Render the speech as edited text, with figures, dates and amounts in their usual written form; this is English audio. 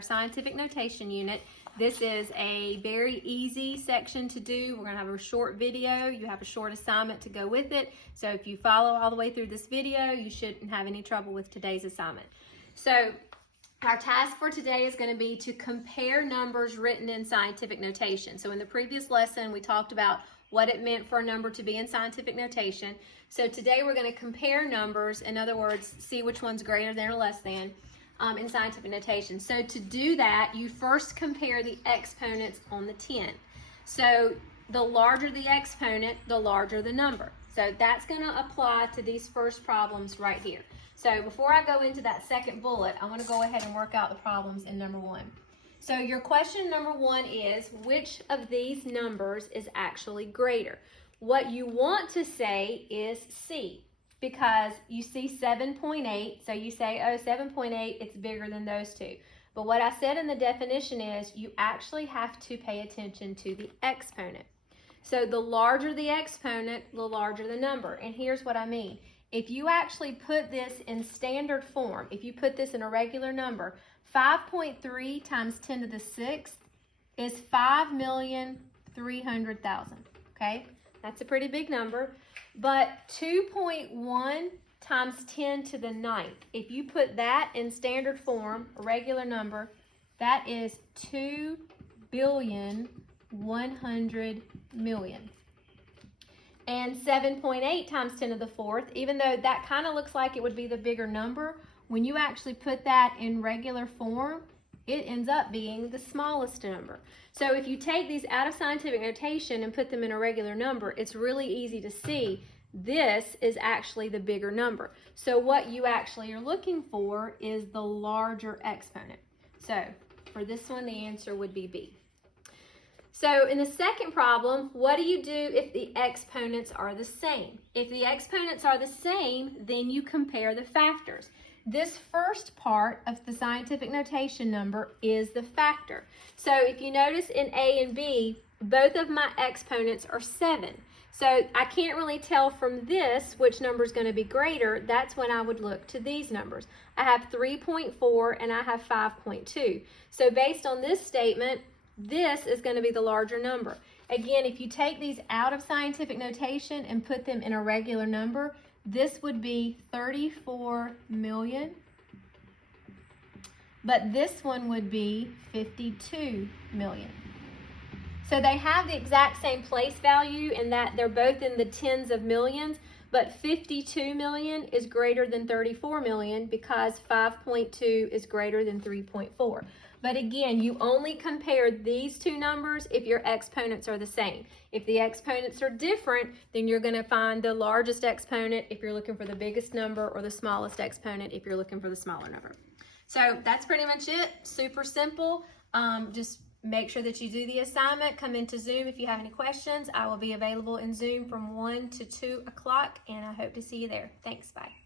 our scientific notation unit. This is a very easy section to do. We're going to have a short video. You have a short assignment to go with it. So if you follow all the way through this video, you shouldn't have any trouble with today's assignment. So our task for today is going to be to compare numbers written in scientific notation. So in the previous lesson, we talked about what it meant for a number to be in scientific notation. So today we're going to compare numbers, in other words, see which one's greater than or less than in scientific notation. So to do that, you first compare the exponents on the 10. So the larger the exponent, the larger the number. So that's going to apply to these first problems right here. So before I go into that second bullet, I want to go ahead and work out the problems in number 1. So your question number 1 is, which of these numbers is actually greater? What you want to say is C, because you see 7.8, so you say, oh, 7.8, it's bigger than those two. But what I said in the definition is you actually have to pay attention to the exponent. So the larger the exponent, the larger the number. And here's what I mean. If you actually put this in standard form, if you put this in a regular number, 5.3 times 10 to the 6th is 5,300,000, okay? That's a pretty big number. But 2.1 times 10 to the 9th, if you put that in standard form, a regular number, that is 2,100,000,000. And 7.8 times 10 to the 4th, even though that kind of looks like it would be the bigger number, when you actually put that in regular form, it ends up being the smallest number. So if you take these out of scientific notation and put them in a regular number, it's really easy to see this is actually the bigger number. So what you actually are looking for is the larger exponent. So for this one, the answer would be B. So in the second problem, what do you do if the exponents are the same? If the exponents are the same, then you compare the factors. This first part of the scientific notation number is the factor. So if you notice in A and B, both of my exponents are 7. So I can't really tell from this which number is going to be greater. That's when I would look to these numbers. I have 3.4 and I have 5.2. So based on this statement, this is going to be the larger number. Again, if you take these out of scientific notation and put them in a regular number, this would be 34 million. But this one would be 52 million. So they have the exact same place value in that they're both in the tens of millions, but 52 million is greater than 34 million because 5.2 is greater than 3.4. But again, you only compare these two numbers if your exponents are the same. If the exponents are different, then you're going to find the largest exponent if you're looking for the biggest number, or the smallest exponent if you're looking for the smaller number. So that's pretty much it. Super simple. Just make sure that you do the assignment. Come into Zoom if you have any questions. I will be available in Zoom from 1 to 2 o'clock, and I hope to see you there. Thanks. Bye.